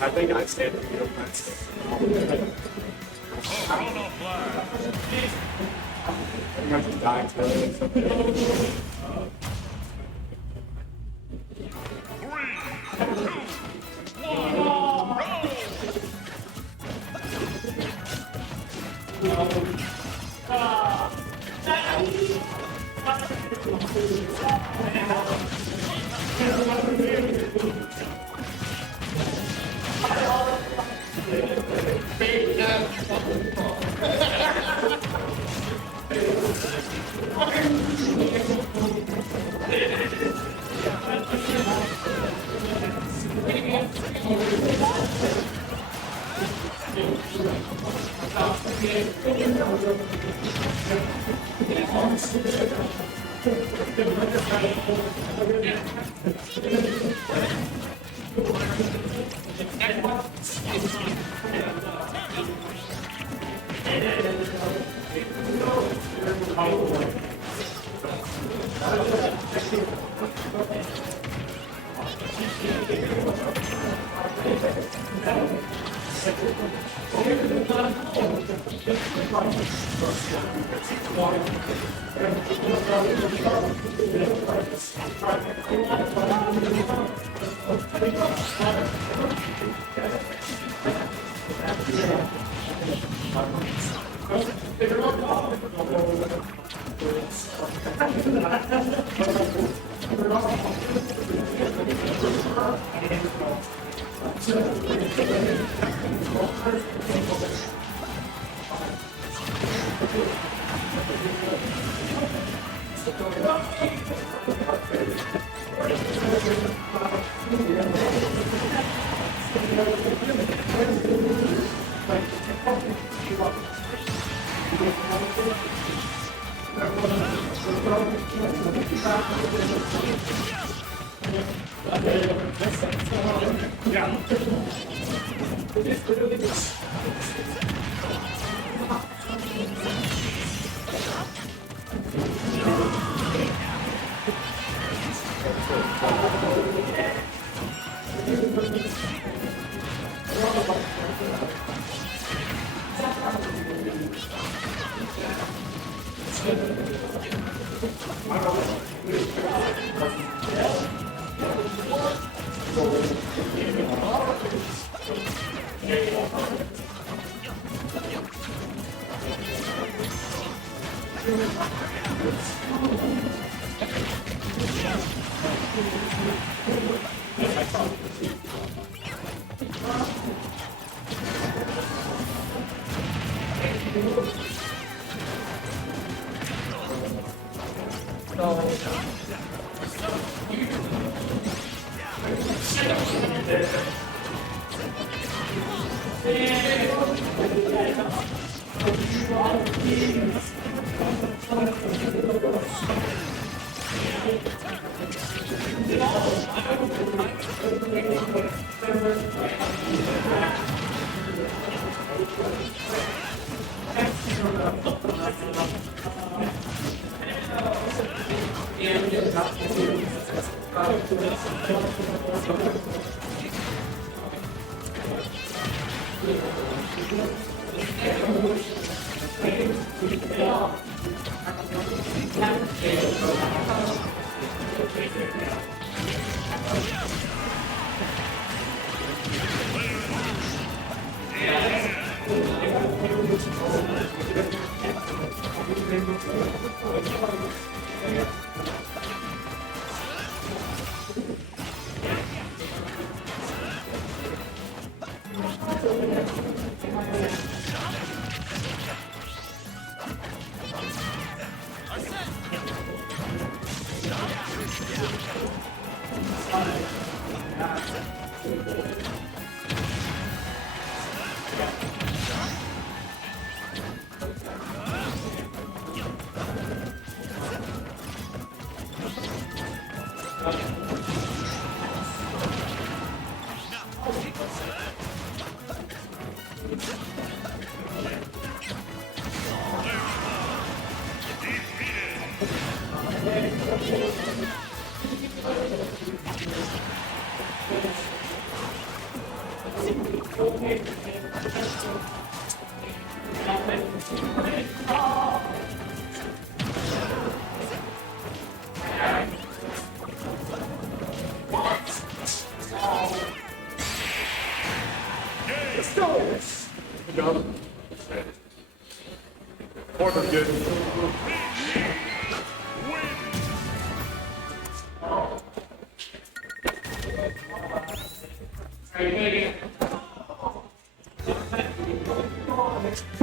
I think I stand up, you don't I'm going to die to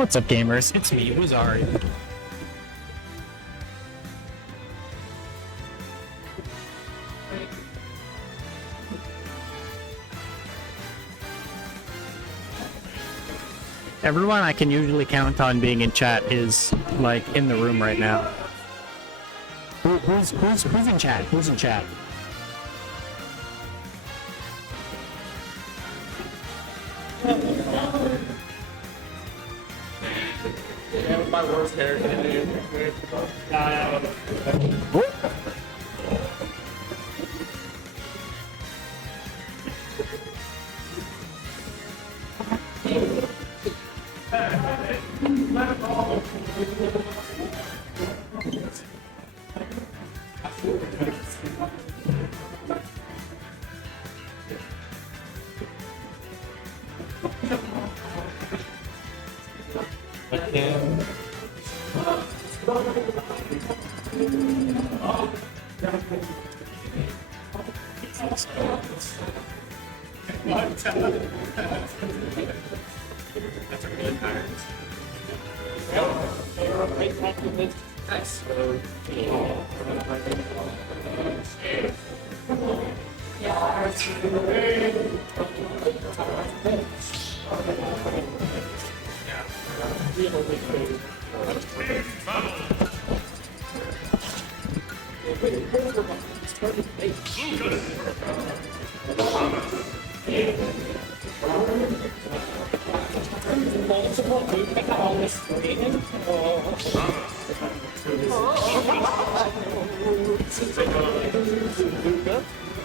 What's up, gamers? It's me, Wizard. Everyone I can usually count on being in chat is, like, in the room right now. Who's in chat? Who's in chat? Yeah, my worst character, dude. Nice.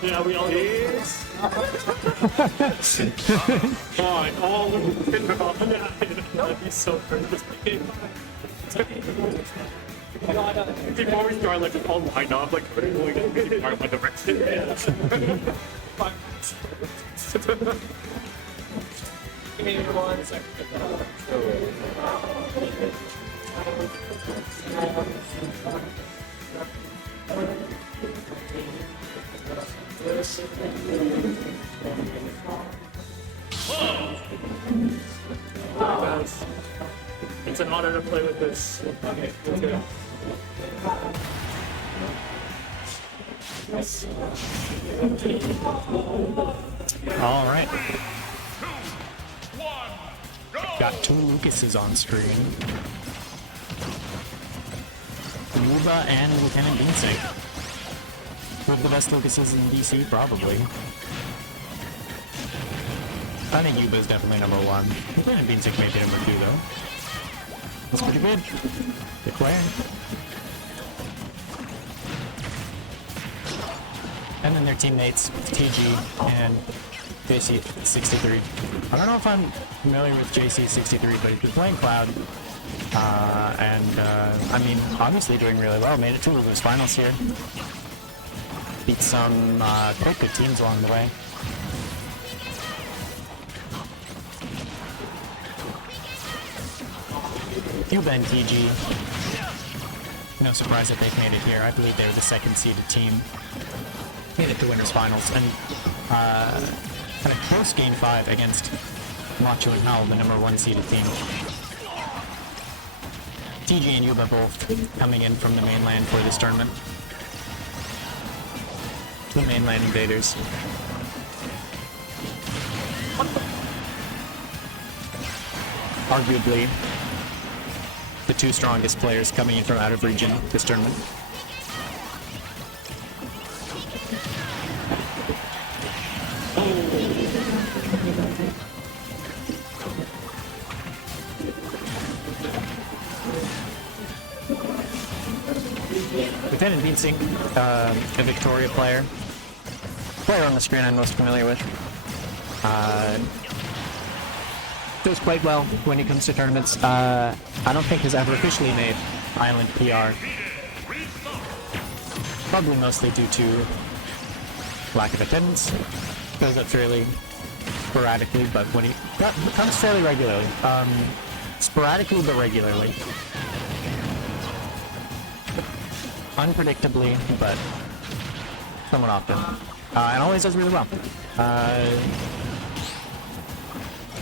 Yeah, we all yes. Fine, all that'd be so perfect. Before we start, like, all lined up, like, we're going to be part of my direction. Give me 1 second. It's an honor to play with this. Okay, let's go. All right. Got 2 Lucases on screen. Yuba and Lieutenant BeanSink. 2 of the best Lucases in DC, probably. I think Yuba is definitely number 1. Lieutenant BeanSink may be number 2, though. That's pretty good. Good player. And then their teammates, TG and JayC63. I don't know if I'm familiar with JayC63, but he's been playing Cloud. I mean, obviously doing really well. Made it to the finals here. Beat some quite good teams along the way. Yuba and TG. No surprise that they've made it here. I believe they were the 2nd seeded team. Made it to winners finals and had a close game 5 against Macho and Howell, the number 1 seeded team. TG and Yuba both coming in from the mainland for this tournament. The mainland invaders. Arguably the 2 strongest players coming in from out of region this tournament. Lieutenant BeanSink, a Victoria player. Player on the screen I'm most familiar with. Does quite well when it comes to tournaments. I don't think has ever officially made Island PR. Probably mostly due to lack of attendance. Goes up fairly sporadically, but when he comes fairly regularly. Sporadically but regularly. Unpredictably, but somewhat often. And always does really well.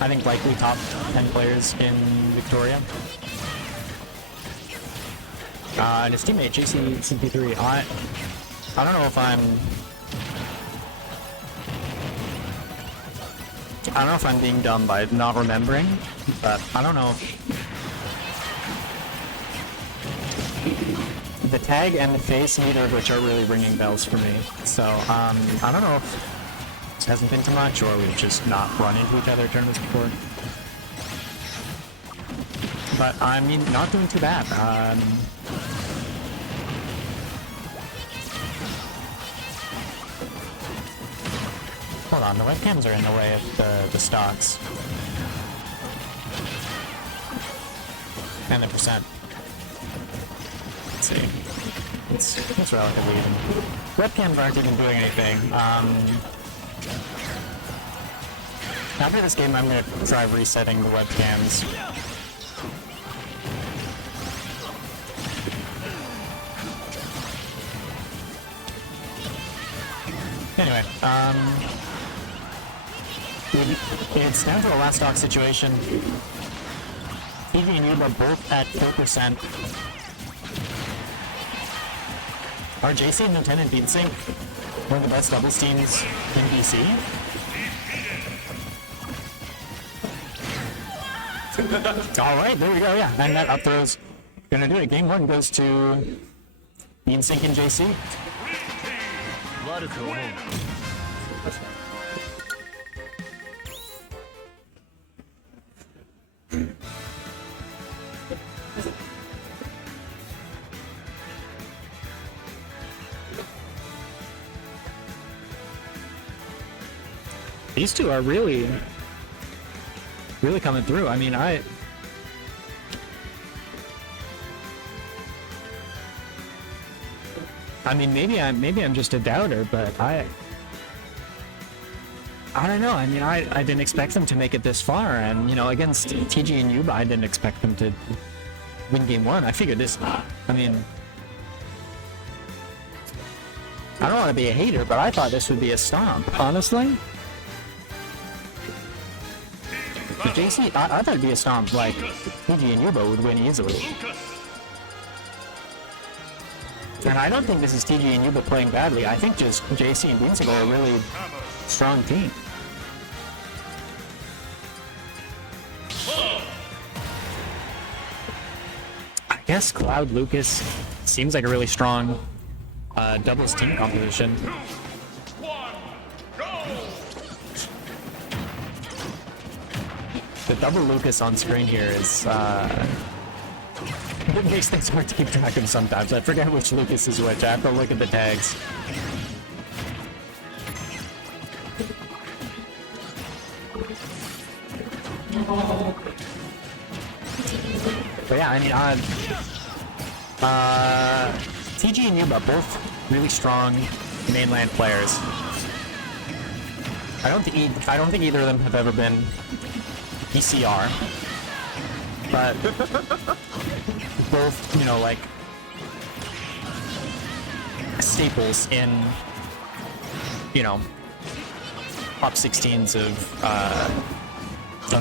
I think likely top 10 players in Victoria. And his teammate, JayC63, I don't know if I'm being dumb by not remembering, but I don't know if the tag and the face, neither of which are really ringing bells for me. So, I don't know if hasn't been too much, or we've just not run into each other at tournaments before. But I mean, not doing too bad. Hold on, the webcams are in the way of the stocks. And the percent. Let's see. It's relatively even. Webcams aren't even doing anything. After this game, I'm going to try resetting the webcams. Anyway, it's down to a last stock situation. TG and Yuba both at 4%. Are JayC and Lieutenant BeanSink one of the best doubles teams in BC? Alright, there we go, yeah. And that up throw's gonna do it. Game 1 goes to BeanSink and JayC. These two are really coming through. I mean, maybe I'm just a doubter, but I don't know. I mean, I didn't expect them to make it this far, and you know, against TG and Yuba, I didn't expect them to win game 1. I figured this. I mean, I don't want to be a hater, but I thought this would be a stomp, honestly. But JayC, I thought it'd be a stomp like TG and Yuba would win easily. And I don't think this is TG and Yuba playing badly. I think just JayC and BeanSink are a really strong team. I guess Cloud Lucas seems like a really strong doubles team composition. The double Lucas on screen here is, it makes things hard to keep track of sometimes. I forget which Lucas is which. I have to look at the tags. But yeah, I mean, TG and Yuba, both really strong mainland players. I don't think either of them have ever been PCR, but both, you know, like staples in, you know, top 16s of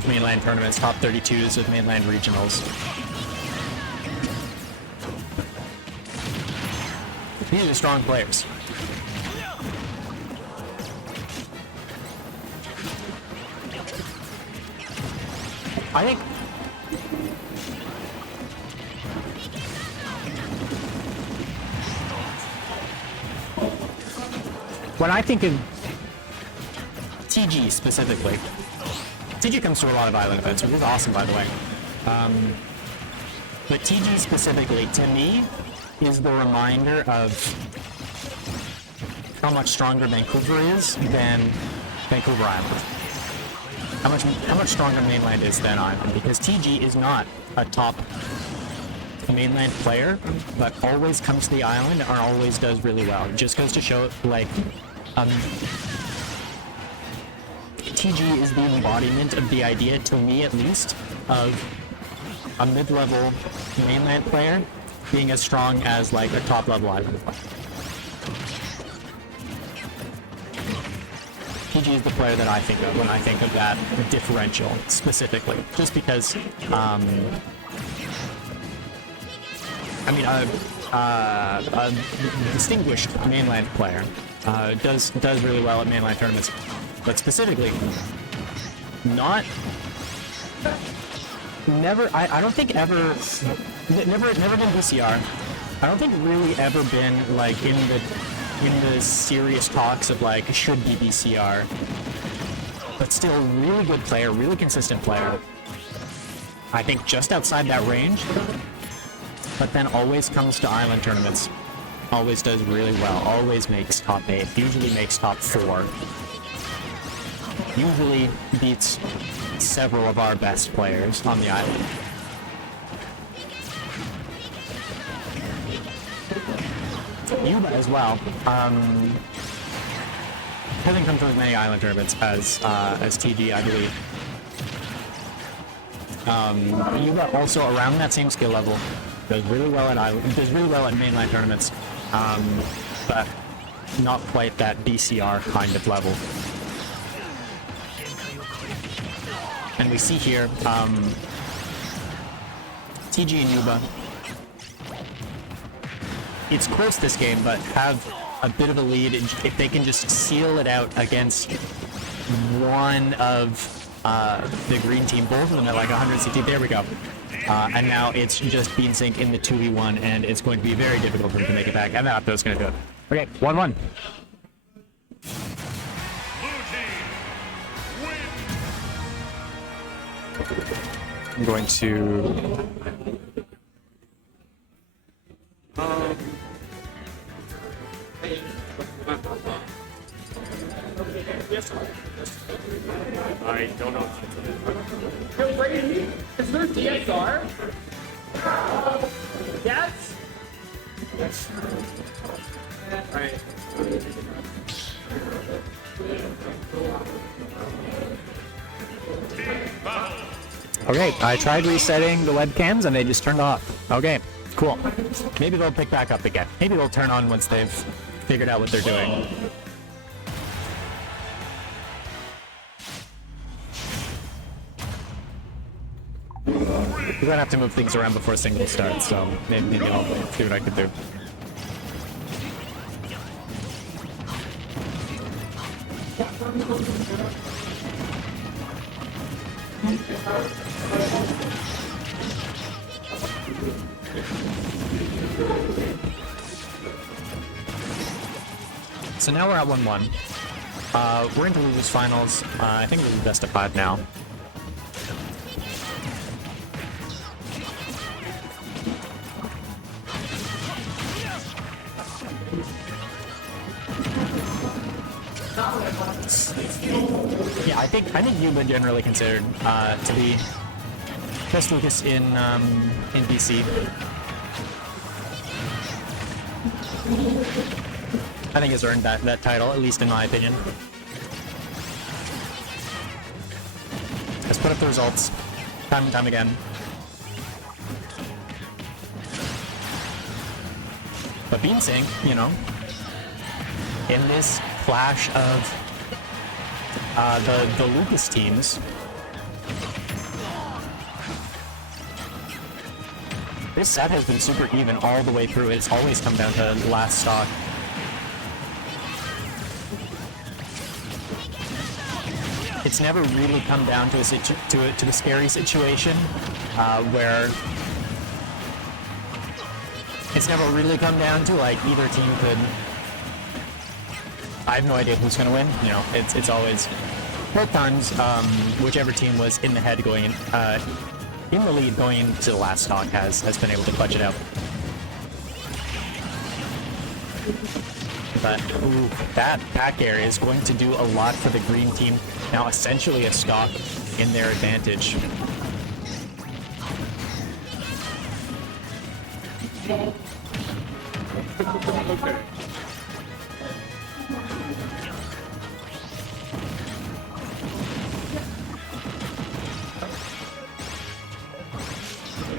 mainland tournaments, top 32s of mainland regionals. These are strong players. I think when I think of TG specifically, TG comes to a lot of island events, which is awesome, by the way. But TG specifically, to me, is the reminder of how much stronger Vancouver is than Vancouver Island. How much stronger mainland is than Island, because TG is not a top mainland player, but always comes to the island and always does really well. It just goes to show, like, TG is the embodiment of the idea, to me at least, of a mid-level mainland player being as strong as, like, a top-level island player. TG is the player that I think of when I think of that differential, specifically. Just because, I mean, a distinguished mainland player does really well at mainland tournaments, but specifically, I don't think ever, never been VCR. I don't think really ever been, like, in the in the serious talks of like should be BCR, but still really good player, really consistent player. I think just outside that range, but then always comes to island tournaments. Always does really well, always makes top 8, usually makes top 4. Usually beats several of our best players on the island. Yuba as well. Hasn't come to as many island tournaments as TG, I believe. Yuba also around that same skill level. Does really well at island. Does really well at mainline tournaments, but not quite that BCR kind of level. And we see here TG and Yuba. It's close this game, but have a bit of a lead if they can just seal it out against one of the green team. Both of them at like 100 CT. There we go. And now it's just BeanSink in the 2v1, and it's going to be very difficult for him to make it back. And that Opto's going to do it. Okay, 1-1. I'm going to... I don't know. Yo, Brady, is there DSR? Yes? Alright. Okay, I tried resetting the webcams and they just turned off. Okay, cool. Maybe they'll pick back up again. Maybe they'll turn on once they've figured out what they're doing. We're gonna have to move things around before singles starts, so maybe I'll see what I can do. So now we're at 1-1. We're into losers finals. I think this is best of 5 now. Yeah, I think Yuba generally considered to be best Lucas in BC. I think has earned that title, at least in my opinion. Has put up the results time and time again. But BeanSink, you know, in this clash of the Lucas teams, this set has been super even all the way through. It's always come down to last stock. It's never really come down to a scary situation where it's never really come down to like either team could. I have no idea who's going to win. You know, it's always both times whichever team was in the head going in the lead going into the last stock has been able to clutch it out. But ooh, that back air is going to do a lot for the green team. Now essentially a stock in their advantage. Okay.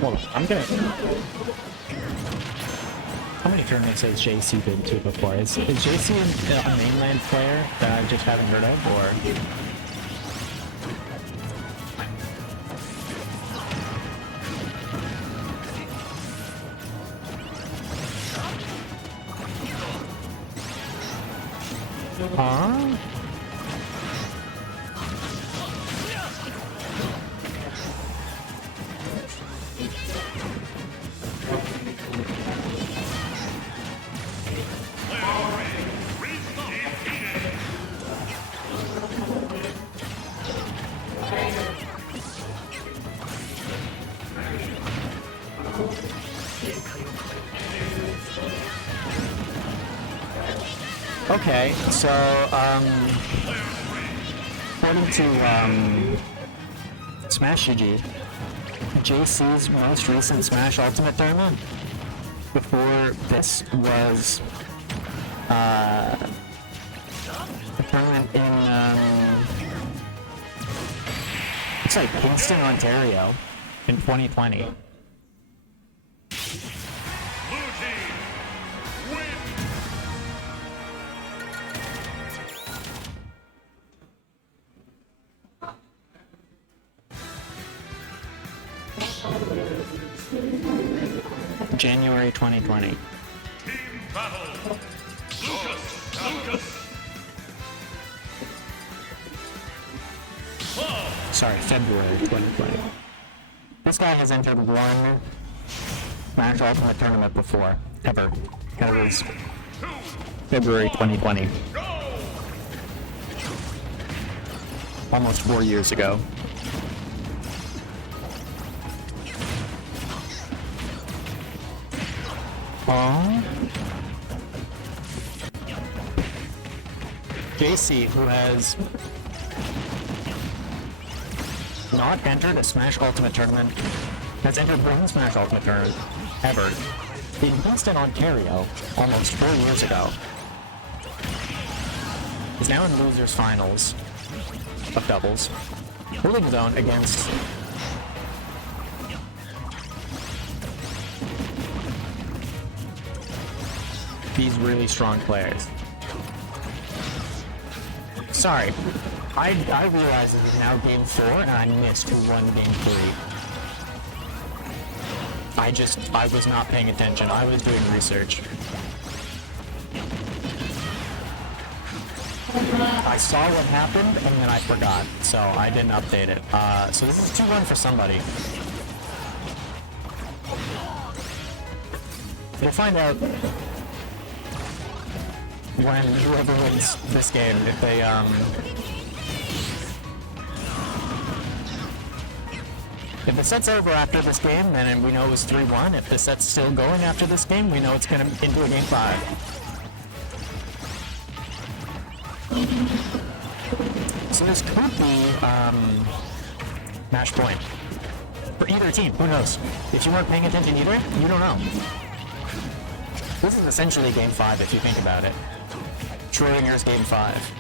Well, I'm gonna... How many tournaments has JayC been to before? Is JayC a mainland player that I just haven't heard of, or...? Huh? Okay, so, according to, Smash GG, JC's most recent Smash Ultimate tournament before this was, a tournament in, it's like Kingston, Ontario in 2020. January 2020. Sorry, February 2020. This guy has entered one Smash Ultimate tournament before, ever. That was February 2020. Almost 4 years ago. JayC, who has not entered a Smash Ultimate tournament, has entered one Smash Ultimate tournament ever in Kingston, Ontario, almost 4 years ago. Is now in losers finals of doubles, holding his own against these really strong players. Sorry, I realize it is now game 4 and I missed who won game 3. I was not paying attention. I was doing research. I saw what happened and then I forgot, so I didn't update it. So this is 2-1 for somebody. We'll find out when whoever wins this game, if they, if the set's over after this game, then we know it was 3-1. If the set's still going after this game, we know it's going to into a game 5. So this could be, match point. For either team, who knows? If you weren't paying attention either, you don't know. This is essentially game 5 if you think about it. Schrodinger's game 5.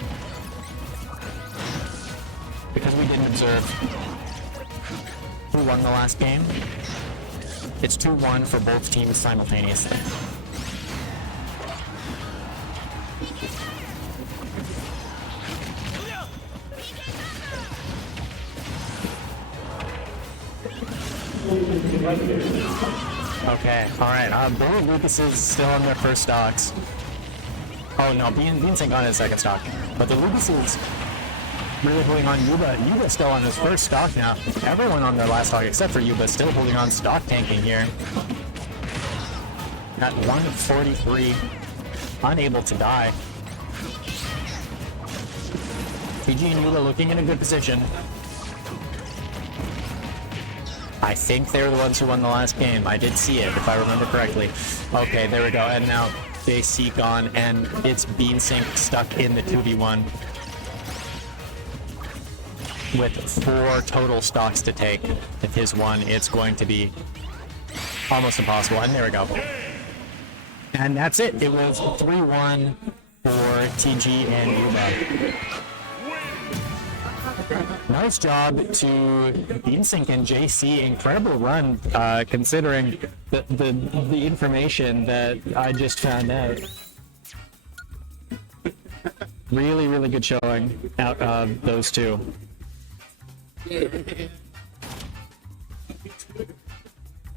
Because we didn't observe who won the last game, it's 2-1 for both teams simultaneously. Okay, alright, both Lucas is still on their first stocks. Oh no, BeanSink on his second stock. But the Lucas is really holding on Yuba. Yuba's still on his first stock now. Everyone on their last stock except for Yuba still holding on stock tanking here. At 143, unable to die. PG and Yuba looking in a good position. I think they're the ones who won the last game. I did see it, if I remember correctly. Okay, there we go. And now JayC gone, and it's BeanSink stuck in the 2v1 with 4 total stocks to take. If his one, it's going to be almost impossible. And there we go. And that's it. It was 3-1 for TG and Yuba. Nice job to BeanSink and JayC. Incredible run, considering the information that I just found out. Really, really good showing out of those two.